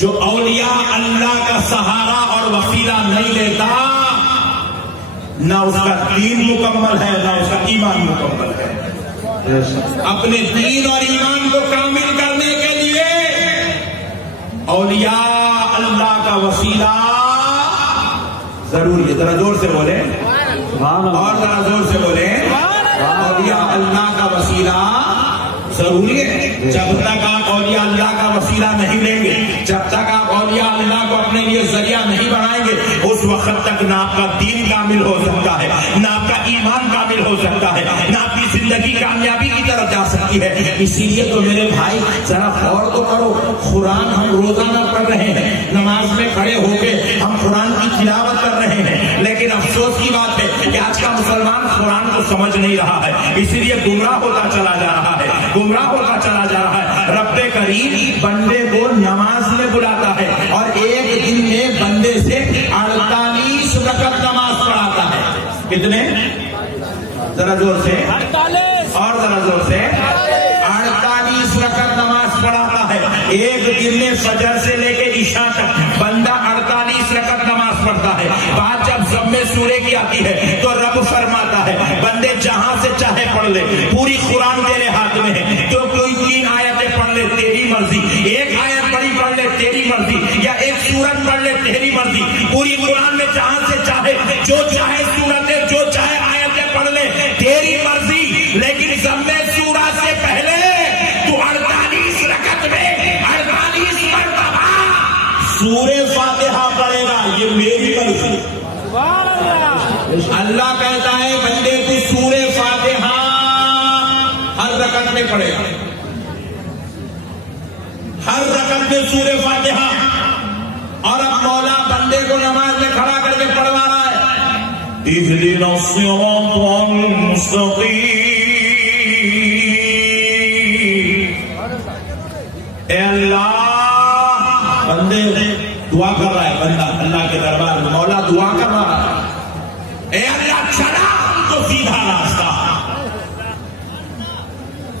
जो औलिया अल्लाह का सहारा और वसीला नहीं लेता, ना उसका दीन मुकम्मल है, ना उसका ईमान मुकम्मल है। अपने दीन और ईमान को कामिल करने के लिए औलिया अल्लाह का वसीला जरूरी है। जरा जोर से बोले, और जरा जोर से बोले, औलिया अल्लाह का वसीला जरूरी है। जब तक आप औलिया अल्लाह का वसीला नहीं लेंगे, जब तक आप औलिया अल्लाह को अपने लिए जरिया नहीं बनाएंगे, उस वक्त तक ना आपका दीन कामिल हो सकता है, ना आपका ईमान कामिल हो सकता है, ना आपकी जिंदगी कामयाबी की तरफ जा सकती है। इसीलिए तो मेरे भाई जरा गौर तो करो, कुरान हम रोजाना पढ़ रहे हैं, नमाज में खड़े होके हम कुरान की तिलावत कर रहे हैं, लेकिन अफसोस की बात है कि आज का मुसलमान कुरान को समझ नहीं रहा है, इसीलिए गुमराह होता चला जा रहा है, गुमराह होता चला जा रहा है। रब्बे करीम बंदे को नमाज में बुलाता है और एक दिन में बंदे से 48 रकअत नमाज पढ़ाता है। कितने? जरा जोर से, 48 और जरा जोर से, 48 रकअत नमाज पढ़ाता है एक दिन में। फजर से लेके इशा तक बंदा 48 रकअत नमाज पढ़ता है। बात जब ज़म्मे सूरे की आती है तो रब फरमाता है बंदे जहां से चाहे पढ़ ले, पूरी कुरान तेरे हाथ में है, तो कोई 3 आयतें पढ़ ले तेरी मर्जी, एक आयत बड़ी पढ़ ले तेरी मर्जी, या एक सूरत पढ़ ले तेरी मर्जी। पूरी कुरान में जहां से चाहे, जो चाहे सूरतें, जो चाहे आयतें पढ़ ले तेरी मर्जी, लेकिन ज़म्मे सूरा से पहले तू 48 रकअत में 48 मरतबा सूरे फातिहा पढ़ेगा। ये मेरी मर्जी। अल्लाह कहता है बंदे तू सूरे फातिहा हर रकअत में पढ़ेगा, हर रकअत में सूरे फातिहा। और अब मौला बंदे को नमाज में खड़ा करके पढ़वा रहा है, इहदिना सिरातल मुस्तकीम। ए अल्लाह, बंदे दुआ कर रहा है, बंदा अल्लाह के दरबार में, मौला दुआ कर रहा है, ए अल्लाह चला हमको सीधा रास्ता,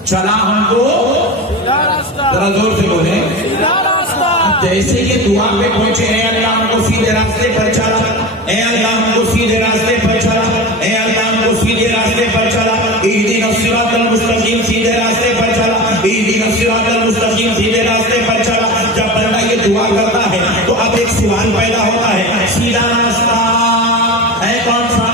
चला हमको सीधा रास्ता। जरा जोर से बोले, सीधा रास्ता। जैसे ये दुआ पे पहुंचे, ए अल्लाह हमको सीधे रास्ते पर चला, ए अल्लाह हमको सीधे रास्ते पर चला, ए अल्लाह हमको सीधे रास्ते पर चला, इहदिना सिरातल मुस्तकीम, सीधे रास्ते पर चला, इहदिना सिरातल मुस्तकीम, सीधे रास्ते पर चला। जब बंदा ये दुआ करता है तो अब एक सवाल पैदा होता है, सीधा रास्ता है कौन सा?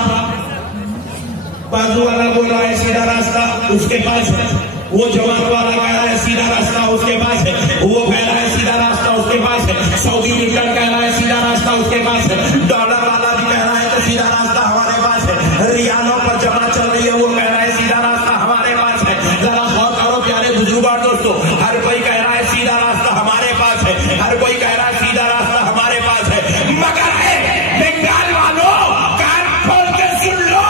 बाजू वाला बोल रहा है सीधा रास्ता उसके पास है, वो जवान वाला कह रहा है सीधा रास्ता उसके पास है, वो कह रहा है सीधा रास्ता उसके पास है, सऊदी रिटर्न कह रहा है सीधा रास्ता उसके पास है, डॉलर वाला भी कह रहा है तो सीधा रास्ता हमारे पास है, रियालों पर जमा चल रही है वो कह रहा है सीधा रास्ता हमारे पास है। जरा गौर करो प्यारे बुजुर्ग और दोस्तों, हर कोई कह रहा है सीधा रास्ता हमारे पास है, हर कोई कह रहा है सीधा रास्ता हमारे पास है, मगर बंगाल वालों कान खोल के सुन लो,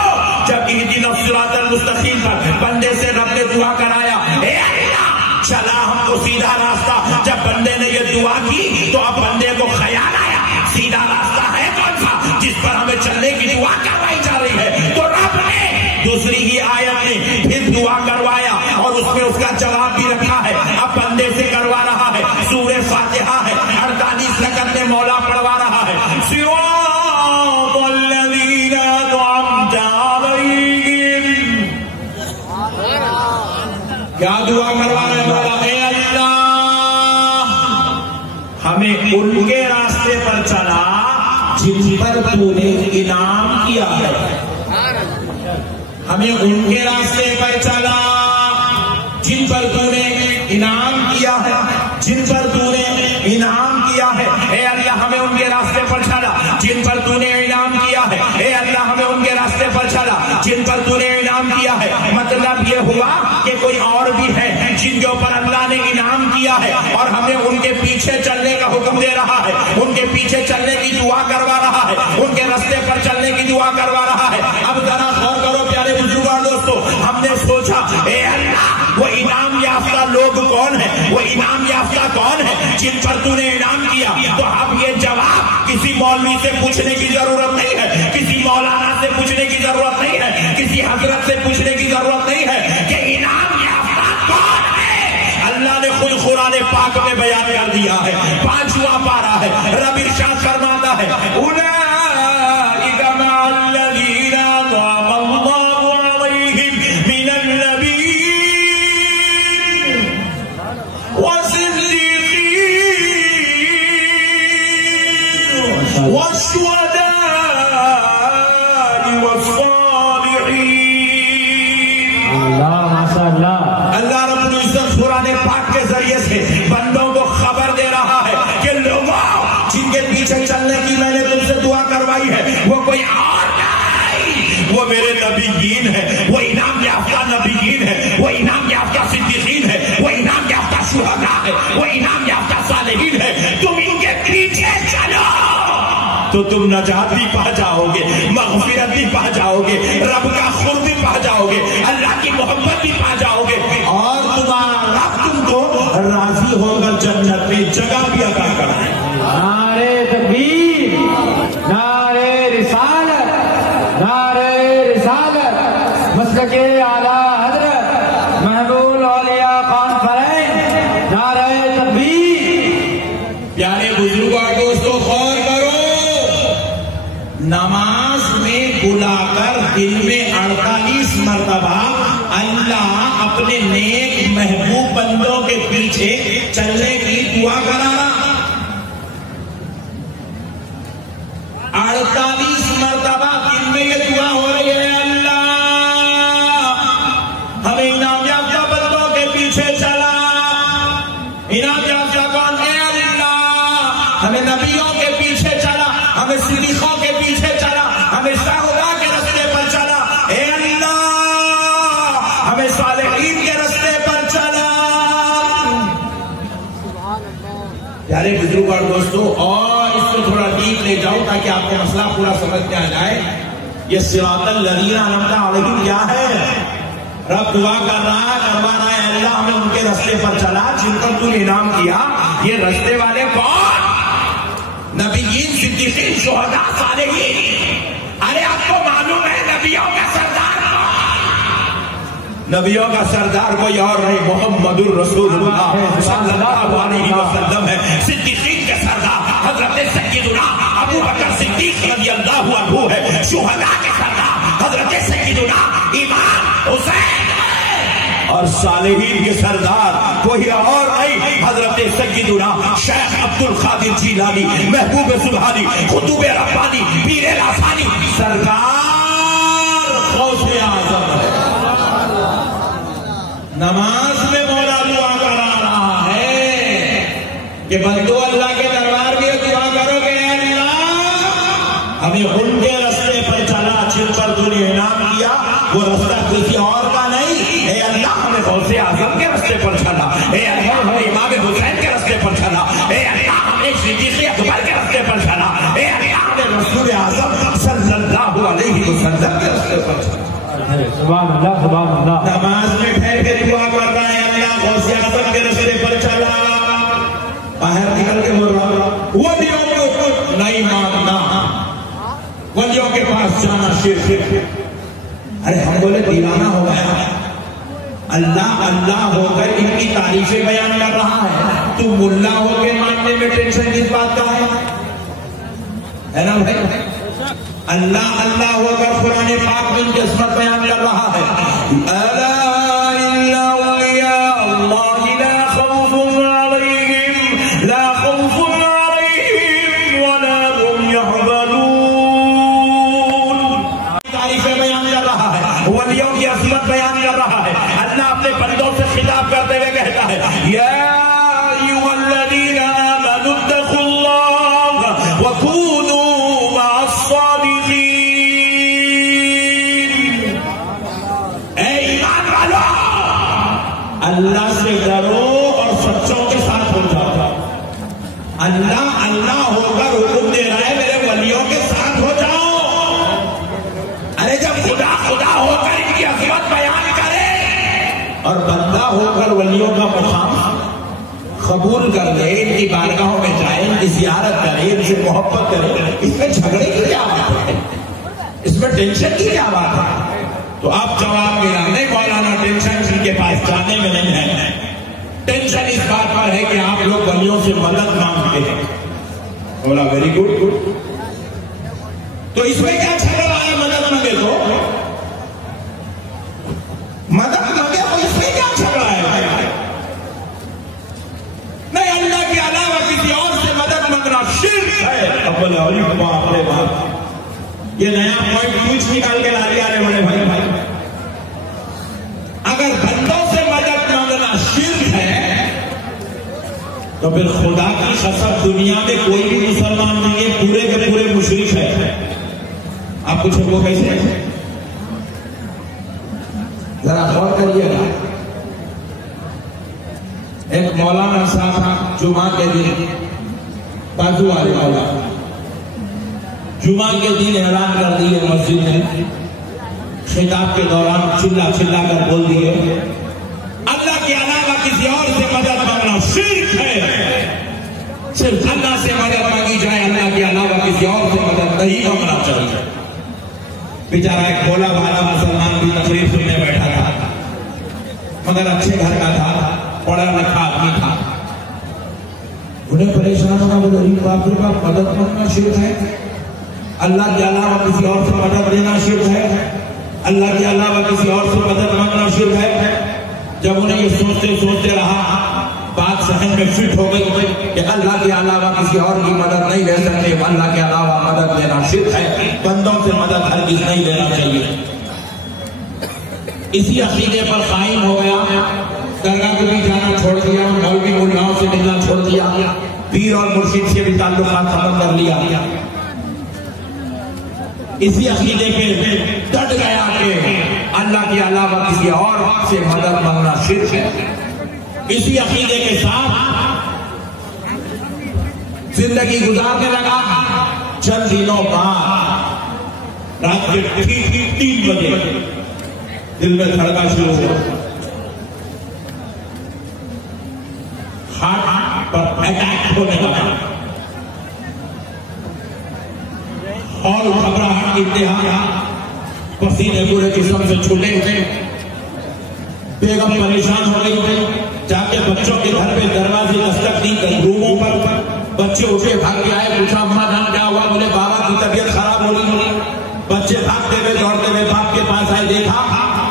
जब इहदिना सिरातल मुस्तकीम पर बंदे से रब ने दुआ कराया, ए अल्लाह चला हमको सीधा रास्ता, जब बंदे ने ये दुआ की तो अब बंदे को ख्याल आया सीधा रास्ता है कौन सा जिस पर हमें चलने की दुआ करवाई जा रही है। तो रब ने दूसरी ही आयत में फिर दुआ करवाया और उसमें उसका जवाब भी रखा है, अब बंदे से करवा रहा है, सूरे फातिहा है, 48 रकअत में मौला पढ़वा रहा है, सिरातल लज़ीना अनअमता अलैहिम। क्या दुआ करवा रहे हैं मौला? ए अल्लाह हमें उनके रास्ते पर चला जिन पर तूने इनाम किया है, हमें उनके रास्ते पर चला जिन पर तूने इनाम किया है, जिन पर तूने इनाम किया है। ए अल्लाह हमें उनके रास्ते पर चला जिन पर तूने इनाम किया है, ए अल्लाह हमें उनके रास्ते पर चला जिन पर तूने इनाम किया है। मतलब ये हुआ कि कोई और भी है जिनके ऊपर अल्लाह ने इनाम किया है और हमें उनके पीछे चलने का हुक्म दे रहा है, उनके पीछे चलने की दुआ करवा रहा है, उनके रास्ते पर चलने की दुआ करवा रहा है। अब जरा गौर करो प्यारे बुजुर्ग और दोस्तों, हमने सोचा ए अल्लाह वो इनाम याफ्ता लोग कौन है, वो इनाम याफ्ता कौन है जिन पर तूने इनाम किया? तो अब ये जवाब किसी मौलवी से पूछने की जरूरत नहीं है, किसी मौलाना से पूछने की जरूरत नहीं है, किसी हजरत से पूछने की जरूरत नहीं है कि इनाम याफ्ता कौन है। अल्लाह ने खुद कुरान पाक में बयान कर दिया है। 5वां पारा है, रब इरशाद फरमाता है उलाइका मअल्लज़ीना अनअमल्लाहु अलैहिम मिनन नबिय्यीन वस्सिद्दीक़ीन वश्शुहदाኢ वस्सालिहीन। अल्लाह माशाअल्लाह। अल्लाह रब्बुल इज्जत कुरान पाक के जरिए से बंदों को खबर दे रहा है कि लोगों जिनके पीछे चलने की मैंने तुमसे दुआ करवाई है वो कोई और नहीं, वो मेरे नबीयीन है, वो इनाम याफ्ता नबीयीन है, वो इनाम याफ्ता सिद्दीकीन है, वो इनाम याफ्ता शुहदा है, वो इनाम याफ्ता सालिहीन है। तुम इनके पीछे चलो तो तुम नजात भी पा जाओगे, मग़फ़िरत भी पा जाओगे, रब का खुर्ब भी पा जाओगे, अल्लाह की मोहब्बत भी पा जाओगे और तुम्हारा रब तुमको राजी होकर जन्नत में जगह भी अता कराए। नारे तकबीर, नारे रिसालत, नारे रिसालत, मसलके आला हज़रत महबूब औलिया कॉन्फ्रेंस, नारे तकबीर। प्यारे बुजुर्गों और दोस्तों, गौर करो, नमाज में बुलाकर दिन में 48 मरतबा अल्लाह अपने नेक महबूब बंदों के पीछे चलने की दुआ कराना। 48 मरतबा दिन में ये दुआ हो रही है, अल्लाह हमें इनाम याफ्ता बंदों के पीछे चला। इनाम याफ्ता कौन है? अल्लाह हमें नबियों के पीछे चला, हमें सिद्दीक़ों के पीछे चला, हमें शुहदा के रास्ते पर चला। ए अल्लाह हमें सालिहीन के रास्ते पर चला। प्यारे बुजुर्ग और दोस्तों, और इसको थोड़ा डीप ले जाऊं ताकि आपको मसला पूरा समझ में आ जाए। ये सिरातल लज़ीना अनअमता अलैहिम क्या है? रब दुआ कर रहा है, करवा रहा है, अल्लाह हमें उनके रास्ते पर चला जिनका तूने इनाम किया। ये रास्ते वाले कौन? नबीयीन, सिद्दीकीन, शुहदा, सालिहीन। अरे आपको मालूम है नबियों का सरदार कौन? नबियों का सरदार कोई और नहीं, मोहम्मदुर रसूलुल्लाह सल्लल्लाहु अलैहि वसल्लम है। सिद्दीकीन के सरदार हजरत सय्यदुना अबू बकर सिद्दीक रज़ियल्लाहु अन्हु है। शुहदा के सरदार हजरत सय्यदुना इमाम हुसैन है। और सालिहीन के सरदार कोई और नहीं, हजरत सय्यदुना शेख अब्दुल कादिर जीलानी, महबूब सुब्हानी, कुतुब रब्बानी, पीर लासानी, सरकार गौसे आज़म है। नमाज में मौला दुआ करा रहा है कि बंदो अल्लाह के दरबार में दुआ करोगे, अल्लाह हमें उनके रास्ते पर चला जिन पर तूने इनाम किया। वो रास्ता किसी और का नहीं। ए अल्लाह हमें गौसे आज़म के रास्ते पर चला। ए अल्लाह हमें इमाम हुसैन के रास्ते पर चला। ए अल्लाह हमें सिद्दीक़ अकबर के रास्ते पर चला। ए अल्लाह हमें रसूल आज़म सल्लल्लाहु अलैहि वसल्लम के रास्ते पर चला। सुभान अल्लाह, सुभान अल्लाह। नमाज में ठहर के दुआ कर रहा है, अल्लाह गौसे आज़म के रास्ते पर चला। बाहर निकल के बोल रहा वलियों के ऊपर नहीं मानना, वलियों के पास जाना शिर्क। अरे हम बोले दीवाना हो गया, अल्लाह अल्लाह होकर इनकी तारीफें बयान कर रहा है, तू मुल्ला होकर मानने में टेंशन किस बात का है ना भाई? अल्लाह अल्लाह होकर कुरान पाक में इनकी इस्मत बयान कर रहा है। अला इन्ना औलिया अल्लाह ला खौफुन अलैहिम वला हुम यहज़नून। तारीफें बयान कर रहा है, वलियों की इस्मत बयान कर रहा है। अल्लाह अपने बंदों से खिताब करते हुए कहता है, या अय्युहल्लज़ीना आमनू इत्तक़ुल्लाह व कूनू मअस-सादिक़ीन। ए ईमान वालों, अल्लाह से डरो और सच्चों के साथ हो जाओ। अल्लाह अल्लाह होकर हुक्म दे रहा है, मेरे वलियों के साथ हो जाओ। अरे जब खुदा खुदा होकर इनकी अज़मत बयान करे और बंदा होकर वलियों का मुकाम कबूल कर ले, इनकी बारगाहों में जाए, इनकी ज़ियारत करे, इनसे मोहब्बत करे, इसमें झगड़े की क्या बात है? इसमें टेंशन की क्या बात है? तो आप जवाब मिला नहीं मौलाना, टेंशन इनके पास जाने में नहीं है। टेंशन इस बात पर है कि आप लोग वलियों से मदद मांगते हैं। बोला वेरी गुड गुड। तो इसमें क्या झगड़ा है? मदद मांगे तो मदद मांगे तो इसमें क्या झगड़ा है? नहीं, अल्लाह के अलावा किसी और से मदद मांगना शिर्क है। अब बोले अरे बाप रे बाप, ये नया पॉइंट पूछ निकाल के ला दिया रे बड़े भाई। अगर बंदों से मदद मांगना शिर्क है तो फिर खुदा की कसम दुनिया में कोई भी मुसलमान नहीं है, पूरे के पूरे मुशरिक है। आप पूछे वो कैसे? जरा गौर करिएगा। एक मौलाना साहब जुमा के दिन, बाजू वाले मौलाना जुमा के दिन ऐलान कर दिए मस्जिद में, खिताब के दौरान चिल्ला चिल्ला कर बोल दिए अल्लाह के अलावा किसी और से मदद मांगना शिर्क है। सिर्फ अल्लाह से मदद मांगी जाए, अल्लाह के अलावा किसी और से मदद नहीं मांगना चाहिए। बेचारा एक भोला भाला मुसलमान भी तकरीर सुनने बैठा था, मगर अच्छे घर का था, पढ़ा लिखा आदमी था। उन्हें परेशान होना, बोले बाप रे बाप, मदद मांगना शिर्क है, अल्लाह के अलावा किसी और से मदद लेना शिर्क है, अल्लाह के अलावा किसी और से मदद मांगना शिर्क है। जब उन्हें ये सोचते सोचते रहा, बात सहन में फिट हो गई कि अल्लाह के अलावा किसी और की मदद नहीं ले सकते, अल्लाह के अलावा मदद लेना शिर्क है, बंदों से मदद हरगिज़ नहीं लेना चाहिए। इसी अकीदे पर कायम हो गया, दरगाह को भी जाना छोड़ दिया, मौलवी मुल्लाओं से मिलना छोड़ दिया, पीर और मुर्शिद से भी ताल्लुकात खत्म कर लिया। इसी अकीदे पे डट गया कि अल्लाह के अलावा किसी और से मदद मांगना शिर्क है। इसी अकीदे के साथ जिंदगी गुजारने लगा। चंद दिनों बाद रात के ठीक 3 बजे दिल में धड़का शुरू हुआ, हार्ट पर अटैक होने लगा और घबराहट इंतहा, पसीने पूरे जिस्म से छूटे हुए। बेगम परेशान हो गई, जाके बच्चों के घर पे दरवाजे दस्तक दी, रूमों पर बच्चे उठे, भाग के आए, पूछा अम्मा जान क्या हुआ? बोले बाबा की तबीयत खराब हो रही। बच्चे भागते हुए दौड़ते हुए बाप के पास आए, देखा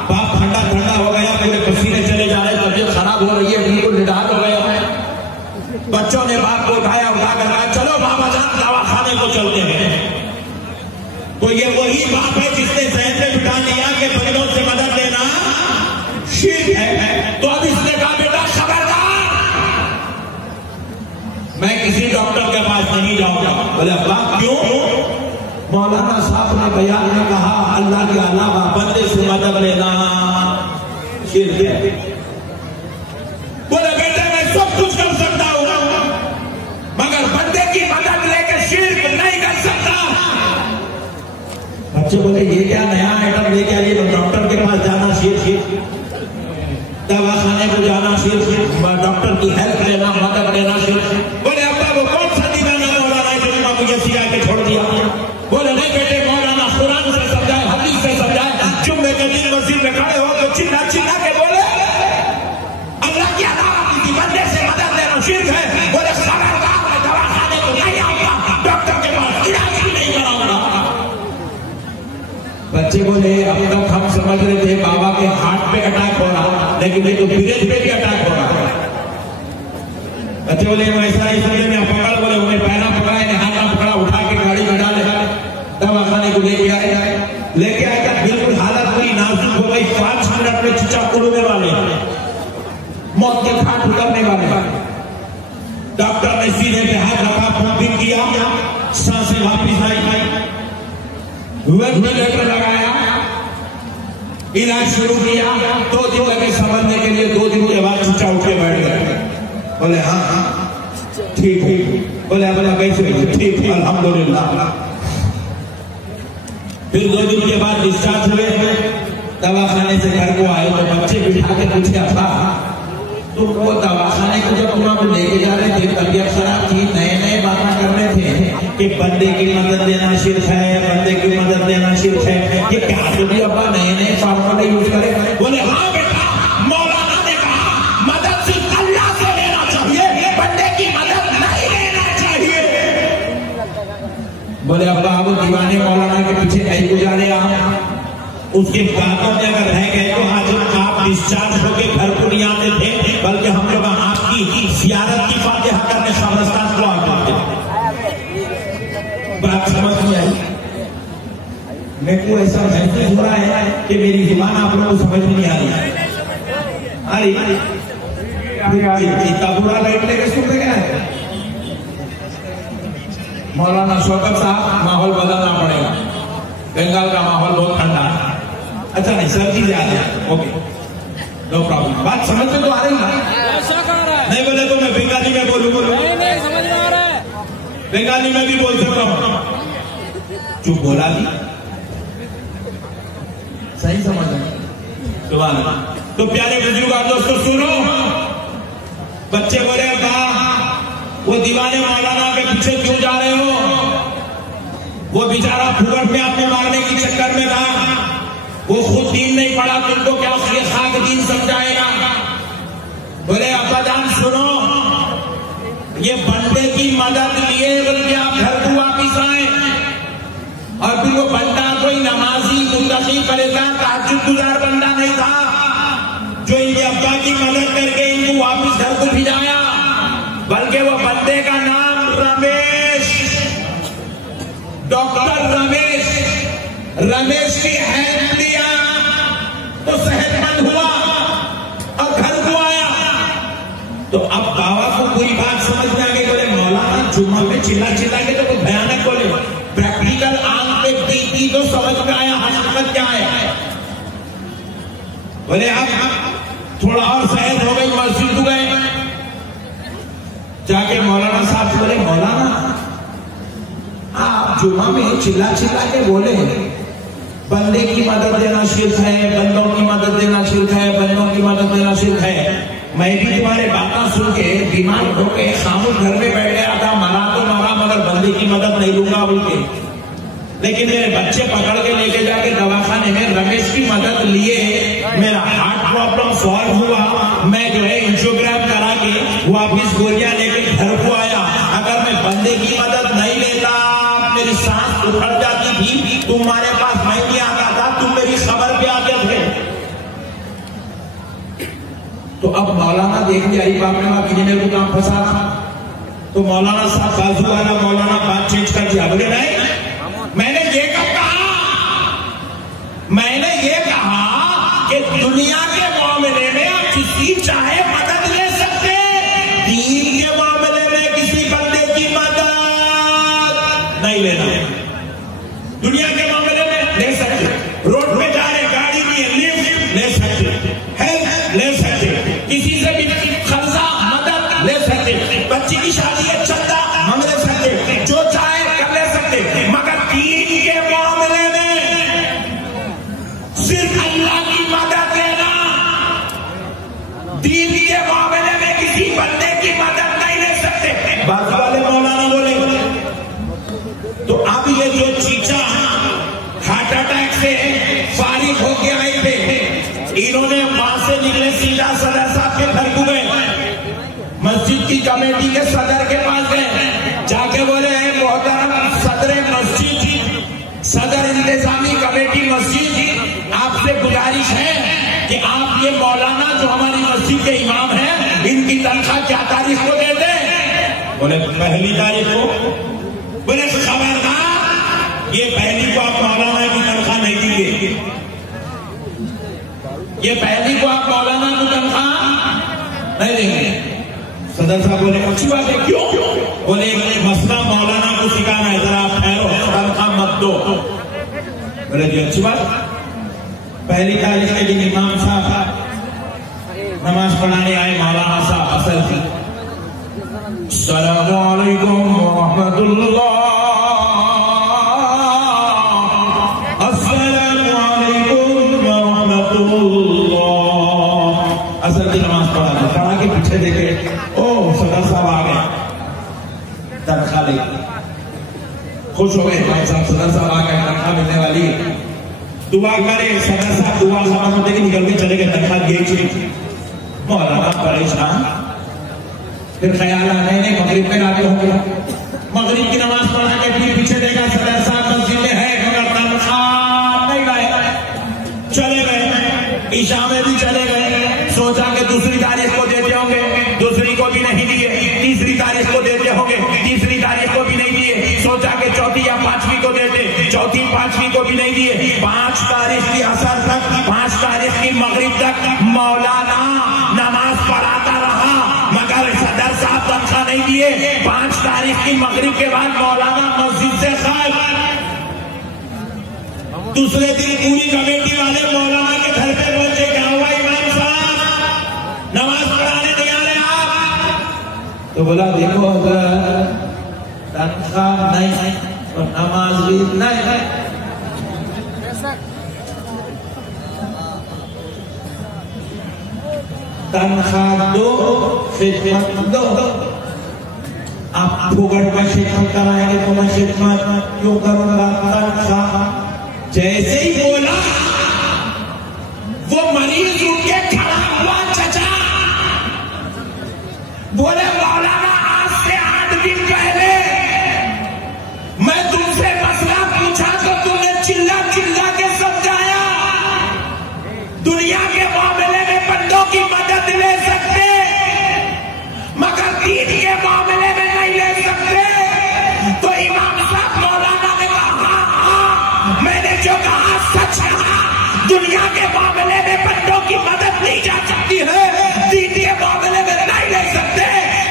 बाप ठंडा ठंडा हो गया, पूरे पसीने चले जा रहे, तबीयत खराब हो रही है, बिल्कुल निडाल हो गया है। बच्चों ने बाप को उठाया, उठाकर कहा चलो बाबा जान दवाखाने को चलते हैं। तो ये वही बाप है जिसने जहन में बिठा लिया कि बंदों से मदद लेना शिर्क है। तो अब इसने कहा बेटा खबरदार, मैं किसी डॉक्टर के पास नहीं जाऊंगा। बोले अब्बा क्यों? मौलाना साहब ने बयान में कहा अल्लाह के अलावा बंदे से मदद लेना शिर्क है। बोले बेटे मैं सब कुछ कर सकता हूं, मगर बंदे की मदद लेकर शिर्क नहीं कर सकता। बच्चे बोले ये क्या नया आइटम लेके आइए, तो डॉक्टर के पास जाना शिर्क, दवाखाने को जाना शिर्क, डॉक्टर की हेल्प लेना, मदद लेना शिर्क। बोले अब्बा वो कौन सा दीवाना मौलाना है जो मुझे सिखा के छोड़ दिया? बोले नहीं बेटे, मौलाना कुरान से समझाए, हदीस से समझाए। जुम्मे के दिन मस्जिद में खड़े हो तो चिल्ला चिल्ला के बोले अल्लाह के अलावा किसी बंदे से मदद लेना शिर्क है। बोले खबरदार, मैं दवाखाने को नहीं आऊंगा, डॉक्टर के पास इलाज भी नहीं कराऊंगा। बच्चे बोले अब तक हम समझ रहे थे बाबा के हार्ट पे अटैक हो रहा, लेकिन ये तो ब्रेन पे भी अटैक हो रहा है। बच्चे बोले ऐसा नहीं समझे, मैं पकड़, बोले उन्हें पैरा पकड़ा, इन्हें हाथ पकड़ा, उठा के गाड़ी में डाले, दवाखाने को लेके आए तक बिल्कुल हालत हुई नाजुक हो गई। 5 मिनट में चीचा उड़ने वाले, मौत के घाट उतरने वाले। डॉक्टर ने सीधे पे हाथ रखा, पंपिंग किया, सांसें वापिस आई, वेंटिलेटर लगाया, इलाज शुरू किया। 2 दिन लगे समझने के लिए, 2 दिन के बाद चीचा उठ के बैठ गए। बोले हाँ ठीक है। बोले कैसे? ठीक, अल्हम्दुलिल्लाह। फिर 2 दिन के बाद डिस्चार्ज हुए, दवाखाने से घर को आए तो बच्चे बिठा के पूछे अब्बा तो वो दवाखाने को जब वहां पे लेके जा रहे थे, तबीयत खराब थी, नए बातें कर रहे थे कि बंदे की मदद लेना शिर्क है, बंदे की मदद लेना शिर्क है। ये क्या बोली अब्बा, नए फॉर्मूले यूज करे? बोले हाँ बेटा, मौलाना ने कहा मदद सिर्फ अल्लाह बोले अब्बा वो दीवाने मौलाना के पीछे नहीं गुजारे आप, उसके बातों में अगर रह गए तो आज आप डिस्चार्ज होके घर को नहीं आते थे, बल्कि हम लोग आपकी सियारत की फातिहा करने कब्रिस्तान को आते थे। बात समझ में आई? मेरे को ऐसा महसूस हो रहा है कि मेरी जुबान आप लोगों को समझ में नहीं आ रही। इतना बुरा लाइट लेके सुन रहे हैं मौलाना शौकत साहब, माहौल बदलना पड़ेगा, बंगाल का माहौल बहुत ठंडा है। अच्छा नहीं, सब चीजें आ जाए, ओके, नो प्रॉब्लम। बात समझ में तो आ रही है? नहीं बोले तो मैं बंगाली में बोलूँ? नहीं समझ में आ रहा है, बंगाली में भी बोल सकता हूँ। चुप बोला भी सही समझ में। तो प्यारे बुजुर्ग दोस्तों सुनो, बच्चे बोले वो दीवाने मौलाना के पीछे क्यों जा रहे हो? वो बेचारा फुकट में आपने मारने की चक्कर में था, वो खुद दीन नहीं पढ़ा, तुमको क्या उसके खाक दीन समझाएगा? बोले अब्बाजान सुनो, ये बंदे की मदद लिए बल्कि आप घर को वापिस आए, और फिर वो बंदा कोई नमाजी मुत्तकी परेशान तहज्जुद गुजार बंदा नहीं था जो इनके अब्बा की मदद करके इनको वापिस घर को भिजाया, बल्कि वो बंदे का नाम रमेश, डॉक्टर रमेश, रमेश की हेल्प लिया तो सेहतमंद हुआ और घर को आया। तो अब बाबा को पूरी बात समझ में आ गई। बोले मौलाना जुम्मा में चिल्ला चिल्ला के तो भयानक बोले, प्रैक्टिकल आंख पे देखी तो समझ में आया हकीकत क्या है। बोले आप थोड़ा और सहज हो गई, मस्जिद गए, जाके मौलाना साहब बोले मौलाना आप जुम्मा में चिल्ला चिल्ला के बोले बंदे की मदद देना शिर्क है, बंदों की मदद देना शिर्क है, बंदों की मदद देना शिर्क है। मैं भी तुम्हारे बातें सुन के बीमार होके खामोश घर में बैठ गया था, मरा तो मरा मगर बंदे की मदद नहीं लूंगा बोल के। लेकिन मेरे बच्चे पकड़ के लेके जाके दवाखाने में रमेश की मदद लिए, मेरा हार्ट प्रॉब्लम सॉल्व हुआ, मैं जो है एंजियोग्राम करा के वापिस गोलियां लेके घर को आया। अगर मैं बंदे की मदद नहीं लेता मेरी सांस उखड़ जाती थी, तुम्हारे पास मैं नहीं आता था, तुम मेरी खबर पे आते थे। तो अब मौलाना देख लिया बाप ने बाप मेरे को काम फंसा, तो मौलाना साहब बाजू वाला मौलाना बात चेंज कर दिया। बोले नहीं, मैंने ये कब कहा? मैंने ये कहा कि दुनिया के मामले में आप किसी चाहे मदद ले सकते, दीन के मामले में किसी बंदे की मदद नहीं लेना। दुनिया के मामले में ले सकते, रोड पे जा रहे गाड़ी की लिफ्ट ले सकते, हेल्प ले सकते, किसी से भी खर्चा मदद ले सकते, बच्ची की शादी है चंदा हम ले सकते, जो चाहे कर ले सकते, मगर दीन के मामले में सिर्फ अल्लाह की मदद लेना, दीन के मामले में किसी बंदे की मदद नहीं ले सकते। बात वाले मौलाना बोले तो अब ये जो चीचा हार्ट अटैक से फारिग होके आए थे, इन्होंने वहां से निकले सीधा सदर साहब के घर को गए, मस्जिद की कमेटी के सदर के पास गए, जाके बोले मोहतरम सदर मस्जिद, सदर इंतजामी कमेटी मस्जिद, आपसे गुजारिश है कि आप ये मौलाना जो हमारी मस्जिद के इमाम हैं, इनकी तनख्वाह क्या तारीख को दे दें? बोले पहली तारीख को। बोले खबरदार, ये पहली को आप मौलाना की तनख्वाह नहीं दीजिए, ये पहली को आप मौलाना की तनख्वाह नहीं देंगे। सदर साहब बोले अच्छी बात है, क्यों? बोले एक मसला मौलाना को सिखाना है, जरा आप ठहरो, तनख्वाह मत दो। बोले जी अच्छी बात। पहली तारीख के दिन इमाम साहब नमाज पढ़ाने आए, मौलाना साहब असल की अस्सलामु अलैकुम व रहमतुल्लाह, अस्सलामु अलैकुम व रहमतुल्लाह, असल की नमाज पढ़ा के पीछे देखे, ओ सदर साहब आ गए तनख्वाह लेके, खुश हो गए भाई साहब, सदर साहब आ गए, तनख्वाह मिलने वाली, दुआ करे। सदर साहब दुआ समाज होते निकल के चले गए, तनख्वाह दिए, मौलाना परेशान, फिर ख्याल आने मगरिब में रात हो गया, मगरिब की नमाज पढ़ा के फिर पीछे देखा के चौथी या पांचवी को देते, चौथी पांचवी को भी नहीं दिए। 5 तारीख की असर तक, 5 तारीख की मगरिब तक मौलाना नमाज पढ़ाता रहा, मगर सदर साहब तनख्वाह नहीं दिए। 5 तारीख की मगरिब के बाद मौलाना मस्जिद से गायब। दूसरे दिन पूरी कमेटी वाले मौलाना के घर पे पहुंचे, क्या हुआ इमाम साहब, नमाज पढ़ाने नहीं आ रहे आप? तो बोला देखो हजरत, तनख्वाह नहीं है और नमाज भी नहीं है। तनख्वाह दो, खिदमत दो। आप फुकट में खिदमत कराएंगे तो मैं खिदमत क्यों करूंगा? तनख्वाह। जैसे ही बोला वो मरीज उठ के खड़ा हुआ, चचा बोले मौलाना आज से 8 दिन पहले मैं तुमसे मसला पूछा तो तुमने चिल्ला चिल्ला के समझाया। दुनिया के मामले में बंदों की मदद ले सकते मगर दीन के मामले में नहीं ले सकते। तो इमाम साहब मौलाना ने कहा हाँ, मैंने जो कहा सच कहा। दुनिया के मामले में बंदों की मदद ली जा सकती है, दीन के मामले में नहीं ले सकते।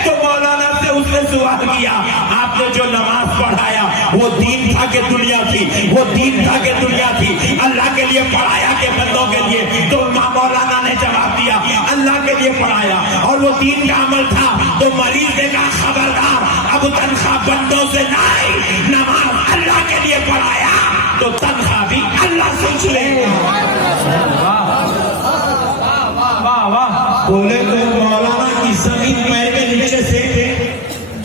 तो मौलाना से उसने सवाल किया, आपने जो नमाज पढ़ाया वो दीन था कि दुनिया थी? वो दीन था कि दुनिया थी? अल्लाह के लिए पढ़ाया कि बंदों के लिए? तो मौलाना ने जवाब दिया अल्लाह के लिए पढ़ाया और वो दीन का अमल था। तो मरीज ने कहा खबरदार, अब तनख्वाह बंदों से नहीं, नमाज अल्लाह के लिए पढ़ाया तो तनख्वाह भी अल्लाह से चलेगा। बोले तो मौलाना की जमीन पैर के नीचे से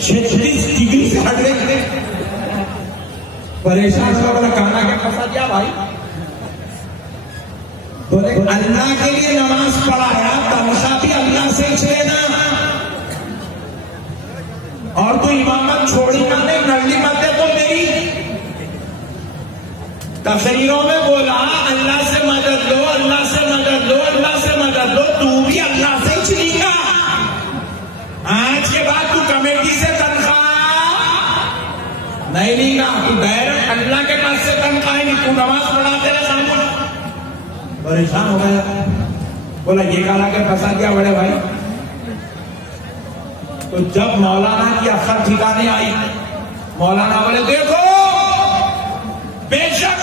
36 डिग्री से हट गई। परेशान हो गया, कहना क्या फंसा दिया भाई? बोले अल्लाह के लिए नमाज पढ़ाया, तनख्वाह भी अल्लाह से लेना। और तो इमामत छोड़ी ना, नहीं नल्ली मत दे तो मेरी। तकरीरों में बोला अल्लाह से मदद लो, अल्लाह से मदद लो, अल्लाह से मदद लो। तू भी अल्लाह से ही चलेगा। आज के बाद तू कमेटी से तनख्वाह नहीं लेगा, तू डायरेक्ट अल्लाह के पास से तनख्वाह नहीं, तू नमाज पढ़ाते रहे सामने। परेशान हो गया, बोला ये काला के फंसा दिया बड़े भाई। तो जब मौलाना की अक्सर ठिकाने आई, मौलाना बोले देखो बेशक